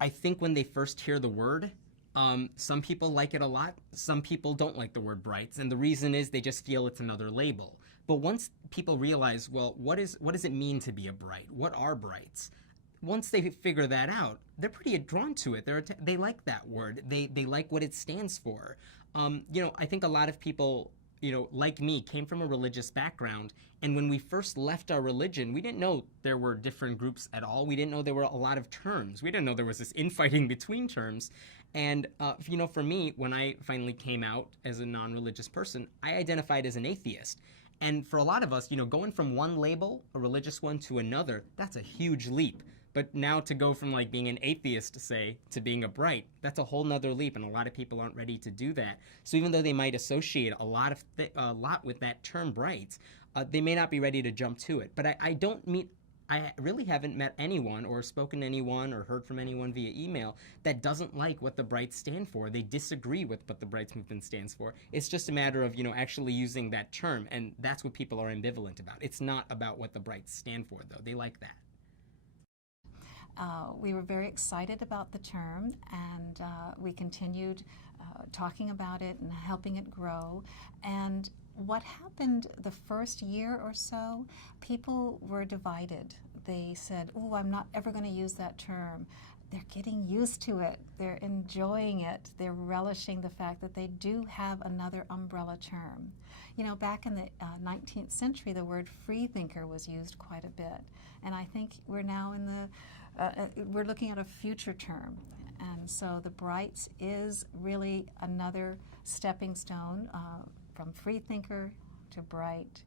I think when they first hear the word, some people like it a lot. Some people don't like the word brights, and the reason is they just feel it's another label. But once people realize, well, what does it mean to be a bright? What are brights? Once they figure that out, they're pretty drawn to it. They like that word. They like what it stands for. I think a lot of people, like me, came from a religious background, and when we first left our religion, we didn't know there were different groups at all. We didn't know there were a lot of terms. We didn't know there was this infighting between terms. And for me, when I finally came out as a non-religious person, I identified as an atheist. And for a lot of us, going from one label, a religious one, to another, that's a huge leap. But now to go from like being an atheist, say, to being a bright, that's a whole nother leap, and a lot of people aren't ready to do that. So even though they might associate a lot with that term bright, they may not be ready to jump to it. But I really haven't met anyone or spoken to anyone or heard from anyone via email that doesn't like what the Brights stand for. They disagree with what the Brights movement stands for. It's just a matter of, actually using that term, and that's what people are ambivalent about. It's not about what the Brights stand for, though. They like that. We were very excited about the term, and we continued talking about it and helping it grow. And what happened the first year or so, people were divided. They said, oh, I'm not ever going to use that term. They're getting used to it. They're enjoying it. They're relishing the fact that they do have another umbrella term. Back in the 19th century, the word freethinker was used quite a bit. And I think we're now we're looking at a future term. And so the Brights is really another stepping stone from freethinker to bright.